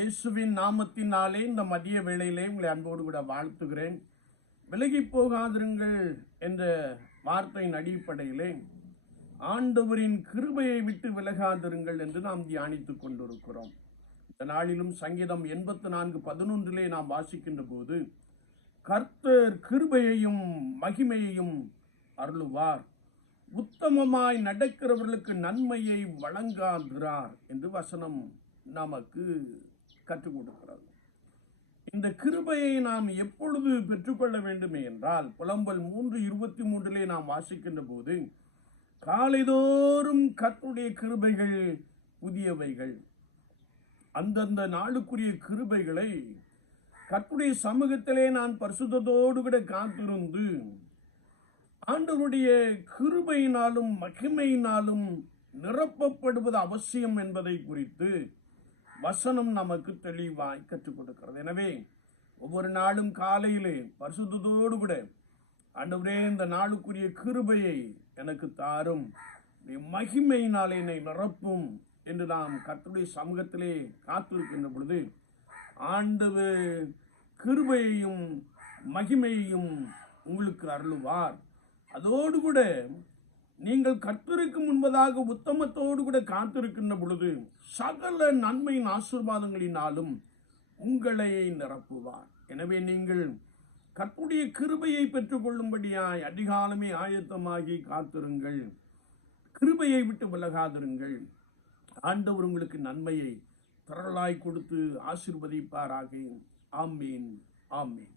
இயேசுவின் நாமத்தினாலே இந்த மதிய வேளையிலே உங்களை அன்போடு கூட வாழ்த்துகிறேன். விலகி போகாதிருங்கள் என்ற வார்த்தையின் அடிப்படையிலே ஆண்டவரின் கிருபையை விட்டு விலகாதிருங்கள் என்று நாம் தியானித்துக் கொண்டிருக்கிறோம். இந்த நாளிலும் சங்கீதம் எண்பத்தி நான்கு பதினொன்றிலே நாம் வாசிக்கின்ற போது கர்த்தர் கிருபையையும் மகிமையையும் அருளுவார். உத்தமமாய் நடக்கிறவர்களுக்கு நன்மையை வழங்காகிறார் என்று வசனம் நமக்கு கற்றுக் கொடுக்கிறது. இந்த கிருபையை நாம் எப்பொழுது பெற்றுக்கொள்ள வேண்டுமே என்றால் புலம்பல் மூன்று இருபத்தி மூன்றிலே நாம் வாசிக்கின்ற போது காலைதோறும் கத்துடைய கிருபைகள் புதியவைகள். அந்தந்த நாளுக்குரிய கிருபைகளை கற்புடைய சமூகத்திலே நான் பரிசுத்தோடு கூட காத்திருந்து ஆண்டவருடைய கிருபையினாலும் மகிமையினாலும் நிரப்பப்படுவது அவசியம் என்பதை குறித்து வசனம் நமக்கு தெளிவாய் கற்றுக் கொடுக்கிறது. எனவே ஒவ்வொரு நாளும் காலையிலே பரிசுத்தோடு கூட அன்றுவரே இந்த நாளுக்குரிய கிருபையை எனக்கு தாரும். நீ மகிமையினாலே என்னை நிரப்பும் என்று நாம் கத்துடைய சமூகத்திலே காத்திருக்கின்ற பொழுது ஆண்டவர் கிருபையையும் மகிமையையும் உங்களுக்கு அருளுவார். அதோடு கூட நீங்கள் கர்த்தருக்கு முன்பதாக உத்தமத்தோடு கூட காத்திருக்கின்ற பொழுது சகல நன்மையின் ஆசீர்வாதங்களினாலும் உங்களை நிரப்புவார். எனவே நீங்கள் கற்புடைய கிருபையை பெற்றுக்கொள்ளும்படியாய் அதிகாலமே ஆயத்தமாகி காத்திருங்கள். கிருபையை விட்டு விலகாதிருங்கள். ஆண்டவர் உங்களுக்கு நன்மையை திரளாய் கொடுத்து ஆசிர்வதிப்பாராக. ஆமீன் ஆமீன்.